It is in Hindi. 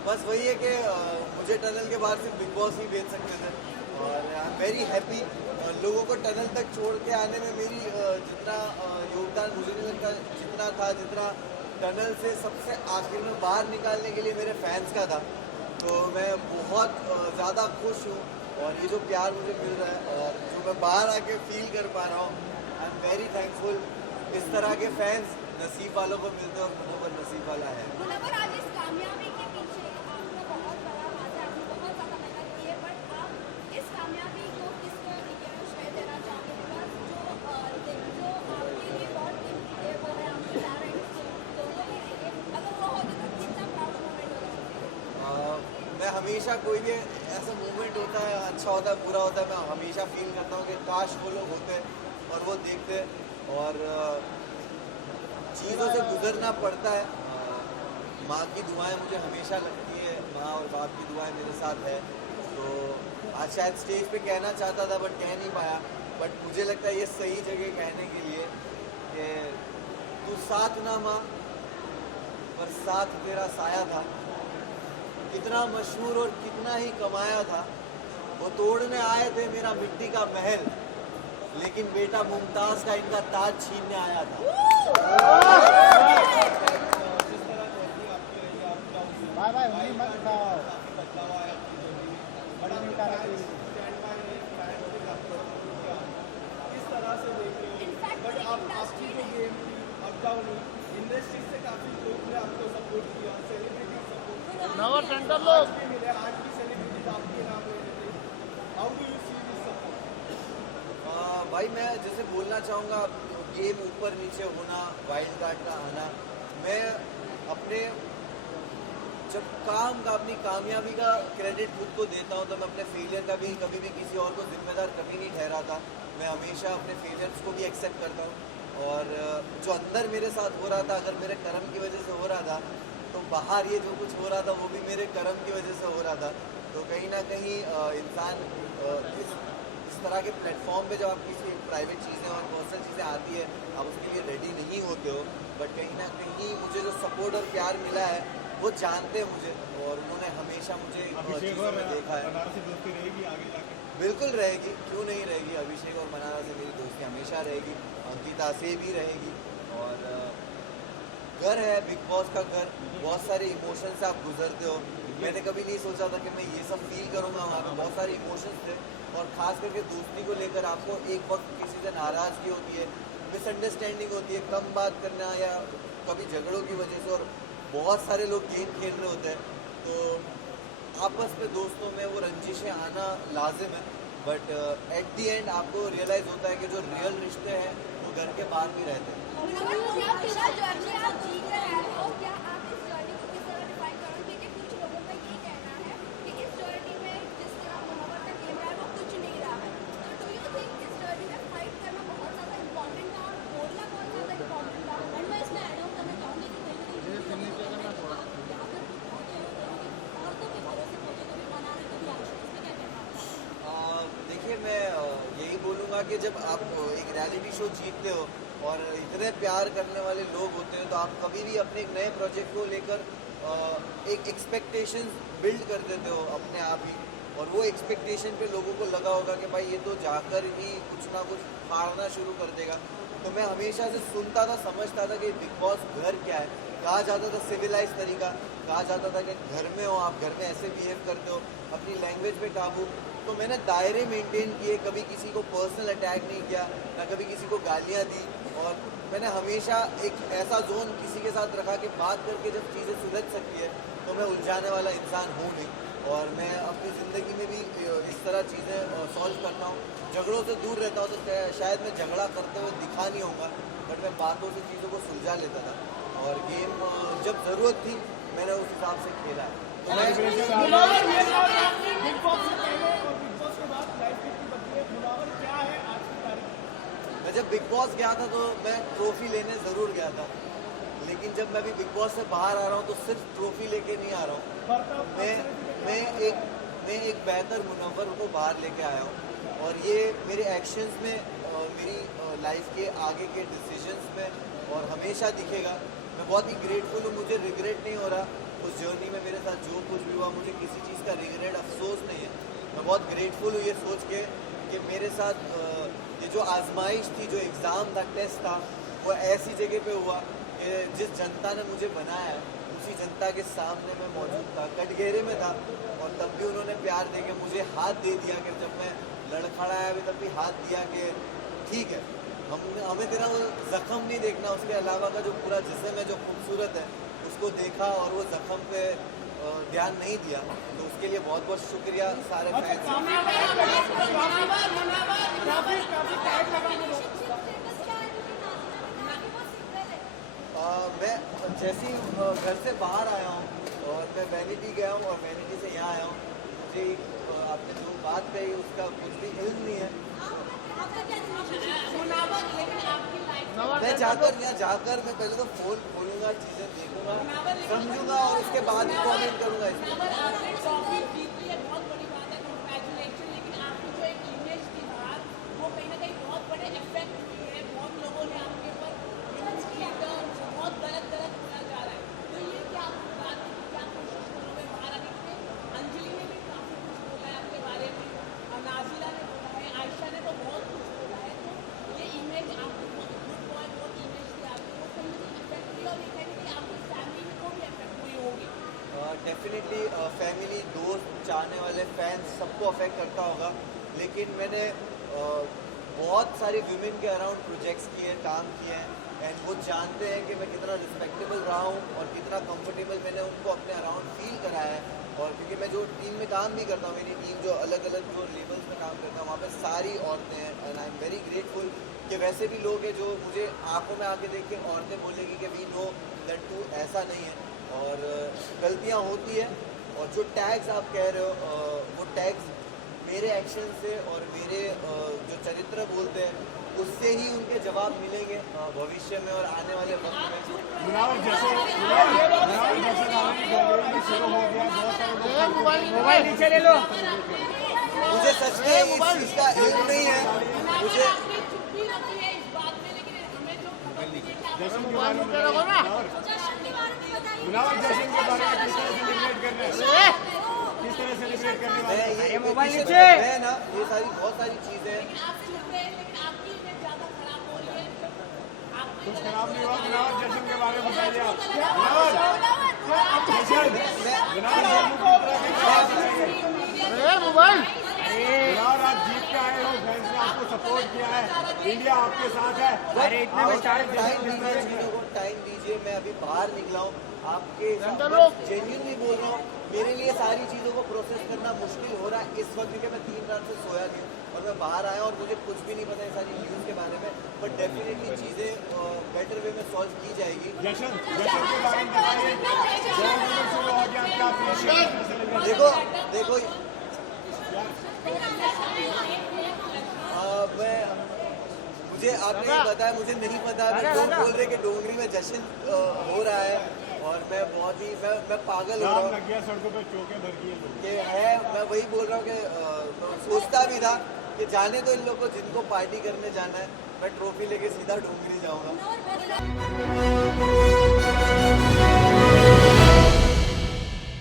बस वही है कि मुझे टनल के बाहर सिर्फ बिग बॉस ही भेज सकते थे और आई एम वेरी हैप्पी। लोगों को टनल तक छोड़ के आने में मेरी जितना योगदान मुझे नहीं लगता जितना था, जितना टनल से सबसे आखिर में बाहर निकालने के लिए मेरे फैंस का था। तो मैं बहुत ज़्यादा खुश हूँ और ये जो प्यार मुझे मिल रहा है और जो मैं बाहर आके फील कर पा रहा हूँ, आई एम वेरी थैंकफुल। इस तरह के फैंस नसीब वालों को मिलते हैं और मुझे नसीब वाला है। मुनव्वर, आज इस कामयाबी के पीछे आपका बहुत बड़ा हाथ है, आपने बहुत ज़्यादा मेहनत की है, बट आप इस कामयाबी को किसको श्रेय देना चाहोगे? बिकॉज जो आपके लिए बहुत कीमती है वो है आपके पेरेंट्स, दोनों ही रहेंगे। अगर वो होते तो कितना प्राउड मोमेंट होगा? मैं हमेशा कोई भी ऐसा मूवमेंट होता है, अच्छा होता है, बुरा होता है, मैं हमेशा फील करता हूँ कि काश वो लोग होते और वो देखते और चीज़ों से गुजरना पड़ता है। माँ की दुआएं मुझे हमेशा लगती है, माँ और बाप की दुआएं मेरे साथ है। तो आज शायद स्टेज पे कहना चाहता था बट कह नहीं पाया, बट मुझे लगता है ये सही जगह कहने के लिए कि तू साथ ना माँ पर साथ तेरा साया था, कितना मशहूर और कितना ही कमाया था, वो तोड़ने आए थे मेरा मिट्टी का महल, लेकिन बेटा मुमताज का इनका ताज छीनने आया था। इंडस्ट्री से काफी लोग ने आपको सपोर्ट किया, सेलिब्रिटी सपोर्ट नवर सेंटर लोग आज भी सेलिब्रिटीज आपके नाम ले रहे थे। How do you see this support? भाई मैं जैसे बोलना चाहूँगा, गेम ऊपर नीचे होना, वाइल्ड कार्ड का आना, मैं अपने जब काम का अपनी कामयाबी का क्रेडिट खुद को देता हूँ तो मैं अपने फेलियर का भी कभी भी किसी और को जिम्मेदार कभी नहीं ठहराता। मैं हमेशा अपने फेलियर्स को भी एक्सेप्ट करता हूँ और जो अंदर मेरे साथ हो रहा था, अगर मेरे कर्म की वजह से हो रहा था, तो बाहर ये जो कुछ हो रहा था वो भी मेरे कर्म की वजह से हो रहा था। तो कहीं ना कहीं इंसान इस तरह के प्लेटफॉर्म पे जब आप किसी प्राइवेट चीज़ें और पर्सनल चीज़ें आती है, आप उसके लिए रेडी नहीं होते हो, बट कहीं ना कहीं मुझे जो सपोर्ट और प्यार मिला है वो जानते हैं मुझे और उन्होंने हमेशा मुझे चीज़ों में देखा है। दोस्ती रहेगी आगे जाके? बिल्कुल रहेगी, क्यों नहीं रहेगी। अभिषेक और मनारा से मेरी दोस्ती हमेशा रहेगी, अंकिता से भी रहेगी। और घर है बिग बॉस का घर, बहुत सारे इमोशन से आप गुजरते हो। मैंने कभी नहीं सोचा था कि मैं ये सब फील करूँगा, वहाँ पे बहुत सारे इमोशंस थे और ख़ास करके दोस्ती को लेकर आपको एक वक्त किसी से नाराज़गी होती है, मिसअंडरस्टैंडिंग होती है, कम बात करना या कभी झगड़ों की वजह से, और बहुत सारे लोग गेम खेल रहे होते हैं, तो आपस में दोस्तों में वो रंजिशें आना लाजिम है। बट एट दी एंड आपको रियलाइज़ होता है कि जो रियल रिश्ते हैं वो घर के बाहर भी रहते हैं। मुनव्वर, पूरा जर्नी आप जी कर रहे हो, क्या आप इस जर्नी को किस तरह डिफाइन करोगे? क्योंकि कुछ लोगों का ये कहना है कि इस जर्नी में जिस तरह मुनव्वर का गेम रहा है वो कुछ नहीं रहा है। तो डू यू थिंक इस जर्नी में फाइट करना बहुत ज़्यादा इंपॉर्टेंट था और बोलना बहुत ज़्यादा इंपॉर्टेंट था? एंड मैं इसमें ऐड ऑन करना चाहूँगी कि कहीं ना कहीं देखिए, मैं यही बोलूँगा कि जब आप एक रियलिटी शो जीतते हो और इतने प्यार करने वाले लोग होते हैं, तो आप कभी भी अपने एक नए प्रोजेक्ट को लेकर एक एक्सपेक्टेशंस बिल्ड कर देते हो अपने आप ही, और वो एक्सपेक्टेशन पे लोगों को लगा होगा कि भाई ये तो जाकर ही कुछ ना कुछ फाड़ना शुरू कर देगा। तो मैं हमेशा से सुनता था, समझता था कि बिग बॉस घर क्या है। कहा जाता था सिविलाइज तरीका, कहा जाता था कि घर में हो आप, घर में ऐसे बिहेव करते हो, अपनी लैंग्वेज पे काबू। तो मैंने दायरे मेंटेन किए, कभी किसी को पर्सनल अटैक नहीं किया, ना कभी किसी को गालियाँ दी, और मैंने हमेशा एक ऐसा जोन किसी के साथ रखा कि बात करके जब चीज़ें सुलझ सकती है तो मैं उलझाने वाला इंसान हूँ नहीं। और मैं अपनी ज़िंदगी में भी इस तरह चीज़ें सॉल्व करता हूँ, झगड़ों से दूर रहता हूँ। तो शायद मैं झगड़ा करते हुए दिखा नहीं होगा, बट मैं बातों से चीज़ों को सुलझा लेता था, और गेम जब ज़रूरत थी मैंने उस हिसाब से खेला है। तो मैं जब बिग बॉस गया था तो मैं ट्रॉफी लेने ज़रूर गया था, लेकिन जब मैं भी बिग बॉस से बाहर आ रहा हूँ तो सिर्फ ट्रॉफी लेके नहीं आ रहा हूँ। मैं एक बेहतर मुनव्वर को बाहर लेके आया हूँ। और ये मेरे एक्शंस में मेरी लाइफ के आगे के डिसीजंस में और हमेशा दिखेगा। मैं बहुत ही ग्रेटफुल हूँ, मुझे रिग्रेट नहीं हो रहा उस जर्नी में मेरे साथ जो कुछ भी हुआ, मुझे किसी चीज़ का रिग्रेट अफसोस नहीं है। मैं बहुत ग्रेटफुल हूँ ये सोच के कि मेरे साथ ये जो आजमाइश थी, जो एग्ज़ाम था, टेस्ट था, वो ऐसी जगह पे हुआ कि जिस जनता ने मुझे बनाया है उसी जनता के सामने मैं मौजूद था, कटघरे में था, और तब भी उन्होंने प्यार दे के मुझे हाथ दे दिया कि जब मैं लड़खड़ाया भी तब भी हाथ दिया कि ठीक है, हमें तेरा वो जख्म नहीं देखना, उसके अलावा का जो पूरा जिस्म है जो खूबसूरत है उसको देखा और वो जख्म पे ध्यान नहीं दिया। तो उसके लिए बहुत बहुत शुक्रिया सारे फैंस। मैं जैसे ही घर से बाहर आया हूँ और मैं वैनिटी गया हूँ और वैनिटी से यहाँ आया हूँ, मुझे आपने जो बात कही उसका कुछ भी इल्म नहीं है। मैं जाकर यहाँ जाकर मैं पहले तो फोन खोलूँगा, चीज़ें देखूँगा, समझूंगा और उसके बाद ही कमेंट करूँगा इसमें। डेफिनेटली फैमिली, दोस्त, चाहने वाले फैंस सबको अफेक्ट करता होगा, लेकिन मैंने बहुत सारे वीमेन के अराउंड प्रोजेक्ट्स किए, काम किए हैं, एंड वो जानते हैं कि मैं कितना रिस्पेक्टेबल रहा हूँ और कितना कंफर्टेबल मैंने उनको अपने अराउंड फील कराया है। और क्योंकि मैं जो टीम में काम भी करता हूँ, मेरी टीम जो अलग अलग जो लेवल्स में काम करता हूँ, वहाँ पे सारी औरतें हैं, and I am very grateful कि वैसे भी लोग हैं जो मुझे आंखों में आके देख के औरतें बोलेगी कि वी नो दैट तू ऐसा नहीं है, और गलतियाँ होती है। और जो टैग्स आप कह रहे हो वो टैग्स मेरे एक्शन से और मेरे जो चरित्र बोलते हैं उससे ही उनके जवाब मिलेंगे भविष्य में और आने वाले वक्त में। मोबाइल नीचे ले लो। मुझे सच में इस चीज़ का इल्म नहीं है, मुझे जश्न के बारे में मुनावर जश्न के बारे में किस तरह सेलिब्रेट करना है, किस तरह सेलिब्रेट करने वाले हैं? ये मोबाइल पीछे नीचे। है ना, ये सारी बहुत सारी चीज़ें हैं। कुछ खराब नहीं हुआ। मुनावर जश्न के बारे में बताइए आप। मुनावर जश्न, मोबाइल मुनावर आप जीत के आए हो, फैंस ने आपको सपोर्ट किया है, इंडिया आपके साथ है। अरे इतने में सारे टाइम दीजिए, चीज़ों को टाइम दीजिए। मैं अभी बाहर निकला हूँ, आपके जेन्युइनली बोल रहा हूँ, मेरे लिए सारी चीज़ों को प्रोसेस करना मुश्किल हो रहा है इस वक्त, क्योंकि मैं 3 रात से सोया नहीं हूँ और मैं बाहर आया और मुझे कुछ भी नहीं पता है सारी न्यूज़ के बारे में, बट डेफिनेटली चीज़ें बेटर वे में सॉल्व की जाएगी। जश्न के बारे में बताइए, 2 मिनट शुरू हो गया, क्या देखो मैं मुझे आपने बताया, मुझे नहीं पता, लोग बोल रहे कि डोंगरी में जश्न हो रहा है और मैं बहुत ही मैं पागल हो रहा हूँ लग गया, सड़कों पे चौके भर दिए लोग। कि है। मैं वही बोल रहा हूँ कि सोचता भी था कि जाने तो इन लोगों को जिनको पार्टी करने जाना है, मैं ट्रॉफी लेके सीधा डोंगरी जाऊँगा।